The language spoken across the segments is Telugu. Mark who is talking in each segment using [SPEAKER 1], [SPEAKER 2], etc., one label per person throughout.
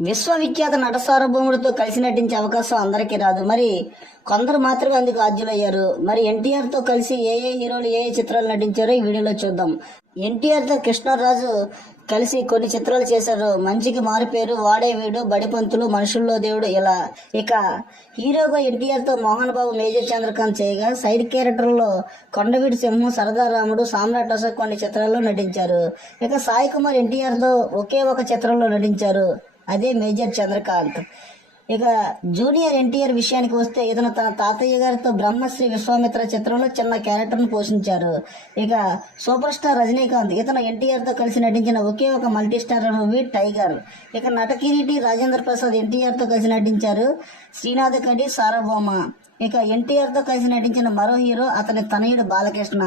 [SPEAKER 1] విశ్వవిఖ్యాత నట సార్వభౌముడితో కలిసి నటించే అవకాశం అందరికీ రాదు. మరి కొందరు మాత్రమే అందుకు ఆద్యులయ్యారు. మరి ఎన్టీఆర్తో కలిసి ఏ ఏ హీరోలు ఏ ఏ చిత్రాలు నటించారో ఈ వీడియోలో చూద్దాం. ఎన్టీఆర్తో కృష్ణరాజు కలిసి కొన్ని చిత్రాలు చేశారు. మంచికి మారిపేరు వాడే వీడు బడిపంతులు మనుషుల్లో దేవుడు ఇలా. ఇక హీరోగా ఎన్టీఆర్తో మోహన్ బాబు మేజర్ చంద్రకాంత్ చేయగా సైడ్ క్యారెక్టర్లో కొండవీడి సింహం సరదా రాముడు సామ్రాట్ అశోక్ కొన్ని చిత్రాల్లో నటించారు. ఇక సాయి కుమార్ ఎన్టీఆర్తో ఒకే ఒక చిత్రంలో నటించారు. అదే మేజర్ చంద్రకాంత్. ఇక జూనియర్ ఎన్టీఆర్ విషయానికి వస్తే ఇతను తన తాతయ్య గారితో బ్రహ్మశ్రీ విశ్వామిత్ర చిత్రంలో చిన్న క్యారెక్టర్ను పోషించారు. ఇక సూపర్ స్టార్ రజనీకాంత్ ఇతను ఎన్టీఆర్తో కలిసి నటించిన ఒకే ఒక మల్టీ స్టార్ మూవీ టైగర్. ఇక నటకిరీటి రాజేంద్ర ప్రసాద్ ఎన్టీఆర్తో కలిసి నటించారు శ్రీనాథ్ కడి సార్వభౌమ ఇక ఎన్టీఆర్తో కలిసి నటించిన మరో హీరో అతని తనయుడు బాలకృష్ణ.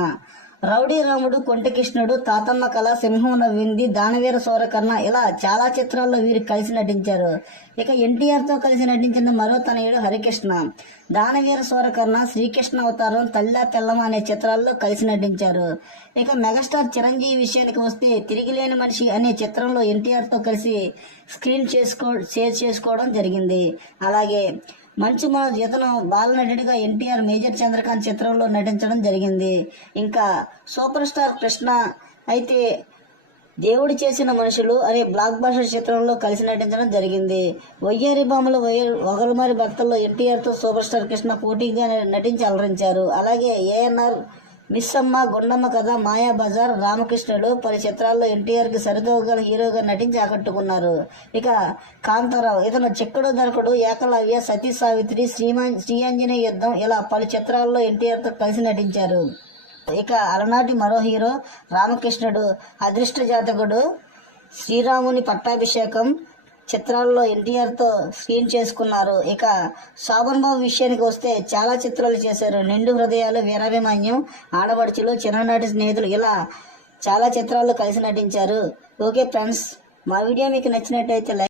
[SPEAKER 1] రౌడీ రాముడు కొంటకృష్ణుడు తాతమ్మ కళ సింహం నవ్వింది దానవీర సోరకర్ణ ఇలా చాలా చిత్రాల్లో వీరు కలిసి నటించారు. ఇక ఎన్టీఆర్తో కలిసి నటించిన మరో తనయుడు హరికృష్ణ. దానవీర సోరకర్ణ శ్రీకృష్ణ అవతారం తల్లా తెల్లమ అనే చిత్రాల్లో కలిసి నటించారు. ఇక మెగాస్టార్ చిరంజీవి విషయానికి వస్తే తిరిగిలేని మనిషి అనే చిత్రంలో ఎన్టీఆర్తో కలిసి స్క్రీన్ చేసుకో షేర్ చేసుకోవడం జరిగింది. అలాగే మంచు మనోజ్ ఇతను బాలనటుడిగా ఎన్టీఆర్ మేజర్ చంద్రకాంత్ చిత్రంలో నటించడం జరిగింది. ఇంకా సూపర్ స్టార్ కృష్ణ అయితే దేవుడు చేసిన మనుషులు అనే బ్లాక్ బాస్టర్ చిత్రంలో కలిసి నటించడం జరిగింది. వయ్యారి బామలు ఒకరిమారి భక్తుల్లో ఎన్టీఆర్తో సూపర్ స్టార్ కృష్ణ పోటీగా నటించి అలరించారు. అలాగే ఏఎన్ఆర్ మిస్సమ్మ గుండమ్మ కథ మాయాబజార్ రామకృష్ణుడు పలు చిత్రాల్లో ఎన్టీఆర్కి హీరోగా నటించి ఆకట్టుకున్నారు. ఇక కాంతారావు ఇతను చెక్కడు దొరకడు ఏకలవ్య సతీ సావిత్రి శ్రీమా శ్రీయాంజనేయ యుద్ధం ఇలా పలు చిత్రాల్లో ఎన్టీఆర్తో కలిసి నటించారు. ఇక అలనాటి మరో హీరో రామకృష్ణుడు అదృష్ట జాతకుడు శ్రీరాముని పట్టాభిషేకం చిత్రాల్లో ఎన్టీఆర్తో స్క్రీన్ చేసుకున్నారు. ఇక శోభన్ బాబు విషయానికి వస్తే చాలా చిత్రాలు చేశారు. నిండు హృదయాలు వీరాభిమాన్యం ఆడబడుచులు చిన్ననాటి స్నేహితులు ఇలా చాలా చిత్రాల్లో కలిసి నటించారు. ఓకే ఫ్రెండ్స్ మా వీడియో మీకు నచ్చినట్టయితే లైక్